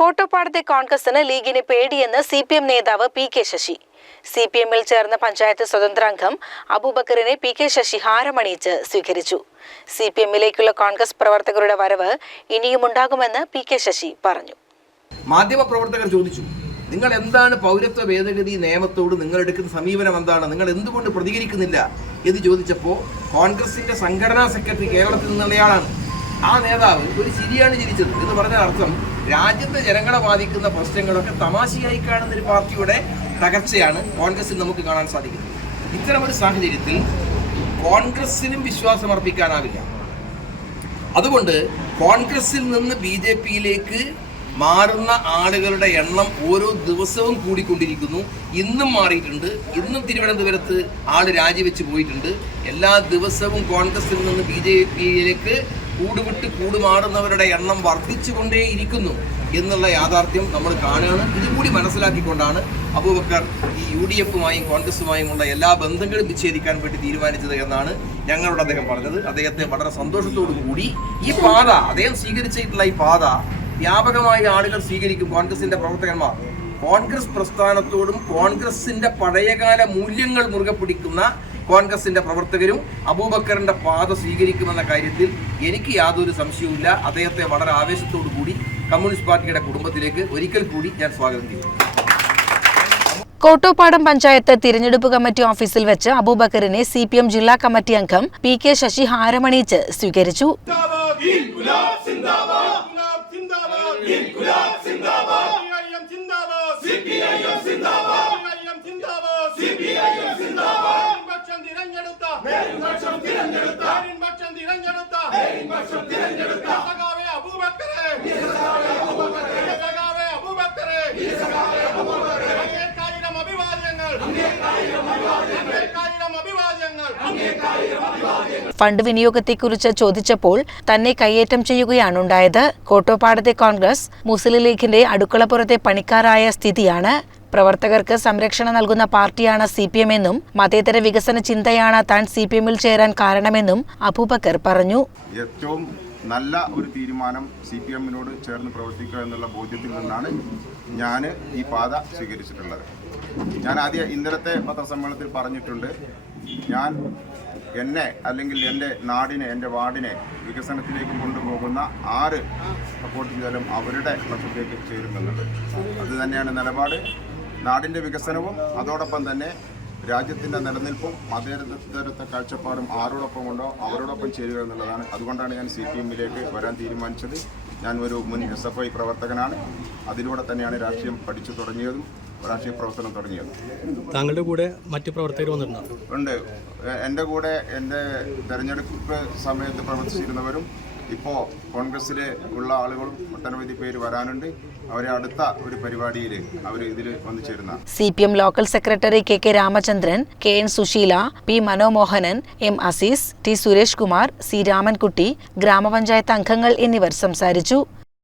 കോട്ടപ്പാടത്തെ കോൺഗ്രസിന് ലീഗിന് പേടിയെന്ന് സി പി എം നേതാവ് P K Sasi. C P എമ്മിൽ ചേർന്ന പഞ്ചായത്ത് സ്വതന്ത്ര അംഗം അബൂബക്കറിനെ പി കെ ശശി ഹാരമണിയിച്ച് സ്വീകരിച്ചു. സി പി എമ്മിലേക്കുള്ള കോൺഗ്രസ് പ്രവർത്തകരുടെ വരവ് ഇനിയുമുണ്ടാകുമെന്ന് പി കെ ശശി പറഞ്ഞു. മാധ്യമപ്രവർത്തകർ ചോദിച്ചു നിങ്ങൾ എന്താണ് പൗരത്വ ഭേദഗതി നിയമത്തോട് നിങ്ങൾ എടുക്കുന്ന സമീപനം എന്താണ്? നിങ്ങൾ എന്തുകൊണ്ട് പ്രതികരിക്കുന്നില്ല? എന്ന് ചോദിച്ചപ്പോൾ കോൺഗ്രസിന്റെ സംഘടനാ സെക്രട്ടറി കേരളത്തിൽ നിന്നുള്ളയാളാണ് ആ നേതാവ് ഒരു ചിരിയാണ് ചിരിച്ചത് എന്ന് പറഞ്ഞ അർത്ഥം രാജ്യത്തെ ജനങ്ങളെ ബാധിക്കുന്ന പ്രശ്നങ്ങളൊക്കെ തമാശയായി കാണുന്ന ഒരു പാർട്ടിയുടെ തകർച്ചയാണ് കോൺഗ്രസിൽ നമുക്ക് കാണാൻ സാധിക്കുന്നത്. ഇത്തരമൊരു സാഹചര്യത്തിൽ കോൺഗ്രസിനും വിശ്വാസം അർപ്പിക്കാനാവില്ല. അതുകൊണ്ട് കോൺഗ്രസിൽ നിന്ന് ബി ജെ പിയിലേക്ക് മാറുന്ന ആളുകളുടെ എണ്ണം ഓരോ ദിവസവും കൂടിക്കൊണ്ടിരിക്കുന്നു. ഇന്നും മാറിയിട്ടുണ്ട്. ഇന്നും തിരുവനന്തപുരത്ത് ആൾ രാജിവെച്ച് പോയിട്ടുണ്ട്. എല്ലാ ദിവസവും കോൺഗ്രസിൽ നിന്ന് ബി ജെ പിയിലേക്ക് കൂടുവിട്ട് കൂടുമാറുന്നവരുടെ എണ്ണം വർദ്ധിച്ചുകൊണ്ടേയിരിക്കുന്നു എന്നുള്ള യാഥാർത്ഥ്യം നമ്മൾ കാണുകയാണ്. ഇതുകൂടി മനസ്സിലാക്കിക്കൊണ്ടാണ് അബൂബക്കർ ഈ യു ഡി എഫുമായും കോൺഗ്രസുമായുമുള്ള എല്ലാ ബന്ധങ്ങളും വിച്ഛേദിക്കാൻ വേണ്ടി തീരുമാനിച്ചത് എന്നാണ് ഞങ്ങളോട് അദ്ദേഹം പറഞ്ഞത്. അദ്ദേഹത്തെ വളരെ സന്തോഷത്തോടു കൂടി ഈ പാത അദ്ദേഹം സ്വീകരിച്ചിട്ടുള്ള ഈ പാത വ്യാപകമായി ആളുകൾ സ്വീകരിക്കും കോൺഗ്രസിന്റെ പ്രവർത്തകന്മാർ. കോൺഗ്രസ് പ്രസ്ഥാനത്തോടും കോൺഗ്രസിന്റെ പഴയകാല മൂല്യങ്ങൾ മുറുകെ പിടിക്കുന്ന കോൺഗ്രസിന്റെ പ്രവർത്തകരും അബൂബക്കറിന്റെ പാത സ്വീകരിക്കുമെന്ന കാര്യത്തിൽ എനിക്ക് യാതൊരു സംശയവുമില്ല അദ്ദേഹത്തെ വളരെ ആവേശത്തോടു കൂടി കമ്മ്യൂണിസ്റ്റ് പാർട്ടിയുടെ കുടുംബത്തിലേക്ക് ഒരിക്കൽ കൂടി ഞാൻ സ്വാഗതം ചെയ്യുന്നു കോട്ടോപ്പാടം പഞ്ചായത്ത് തിരഞ്ഞെടുപ്പ് കമ്മിറ്റി ഓഫീസിൽ വെച്ച് അബൂബക്കറിനെ സി പി എം ജില്ലാ കമ്മിറ്റി അംഗം പി കെ ശശി ഹാരമണിയിച്ച് സ്വീകരിച്ചു മേൽപക്ഷം തിരഞ്ഞെടുത്ത സഖാവേ അബൂബക്കറെ. അബൂബക്കറെ. അങ്ങേക്കായിരം അഭിവാദ്യങ്ങൾ. അങ്ങേക്കായിരം അഭിവാദ്യങ്ങൾ. അങ്ങേക്കായിരം അഭിവാദ്യങ്ങൾ. അഭിവാദ്യങ്ങൾ. ഫണ്ട് വിനിയോഗത്തെക്കുറിച്ച് ചോദിച്ചപ്പോൾ തന്നെ കയ്യേറ്റം ചെയ്യുകയാണുണ്ടായത് കോട്ടോപ്പാടത്തെ കോൺഗ്രസ് മുസ്ലിം ലീഗിന്റെ അടുക്കളപ്പുറത്തെ പണിക്കാരായ സ്ഥിതിയാണ് പ്രവർത്തകർക്ക് സംരക്ഷണം നൽകുന്ന പാർട്ടിയാണ് സി പി എം എന്നും മതേതര വികസന ചിന്തയാണ് താൻ സി പി എമ്മിൽ ചേരാൻ കാരണമെന്നും അബൂബക്കർ പറഞ്ഞു. ഏറ്റവും നല്ല ഒരു തീരുമാനം സി പി എമ്മിനോട് ചേർന്ന് പ്രവർത്തിക്കുക എന്നുള്ള ബോധ്യത്തിൽ നിന്നാണ് ഞാൻ ഈ പാത സ്വീകരിച്ചിട്ടുള്ളത്. ഞാൻ ആദ്യം ഇന്നലത്തെ പത്രസമ്മേളനത്തിൽ പറഞ്ഞിട്ടുണ്ട് ഞാൻ എന്നെ അല്ലെങ്കിൽ എന്റെ നാടിനെ എന്റെ വാർഡിനെ വികസനത്തിലേക്ക് കൊണ്ടുപോകുന്ന ആര് സപ്പോർട്ട് ചെയ്താലും അവരുടെ പക്ഷത്തേക്ക് ചേരുമെന്നുള്ളത് അത് തന്നെയാണ് നിലപാട്. നാടിന്റെ വികസനവും അതോടൊപ്പം തന്നെ രാജ്യത്തിന്റെ നിലനിൽപ്പും മതേതരത്തെ കാഴ്ചപ്പാടും ആരോടൊപ്പം ഉണ്ടോ അവരോടൊപ്പം ചേരുക എന്നുള്ളതാണ്. അതുകൊണ്ടാണ് ഞാൻ സി പി എമ്മിലേക്ക് വരാൻ തീരുമാനിച്ചത്. ഞാൻ ഒരു മുൻ എസ് എഫ് ഐ പ്രവർത്തകനാണ്. അതിലൂടെ തന്നെയാണ് രാഷ്ട്രീയം പഠിച്ചു തുടങ്ങിയതും രാഷ്ട്രീയ പ്രവർത്തനം തുടങ്ങിയതും. താങ്കളുടെ കൂടെ മറ്റു പ്രവർത്തകർ വന്നിട്ടുണ്ടോ ഉണ്ട്. എന്റെ കൂടെ എന്റെ തെരഞ്ഞെടുപ്പ് സമയത്ത് പ്രവർത്തിച്ചിരുന്നവരും ഇപ്പോൾ കോൺഗ്രസ്സിൽ ഉള്ള ആളുകളും ഒട്ടനവധി പേര് വരാനുണ്ട്. അവരെ അടുത്ത ഒരു പരിപാടിയിൽ അവർ ഇതിൽ വന്നു ചേരുന്ന. C P M local secretary K K Ramachandran K N Susheela P Manomohanan M Aziz T Suresh Kumar C Ramankutty ഗ്രാമപഞ്ചായത്ത് അംഗങ്ങൾ എന്നിവർ സംസാരിച്ചു.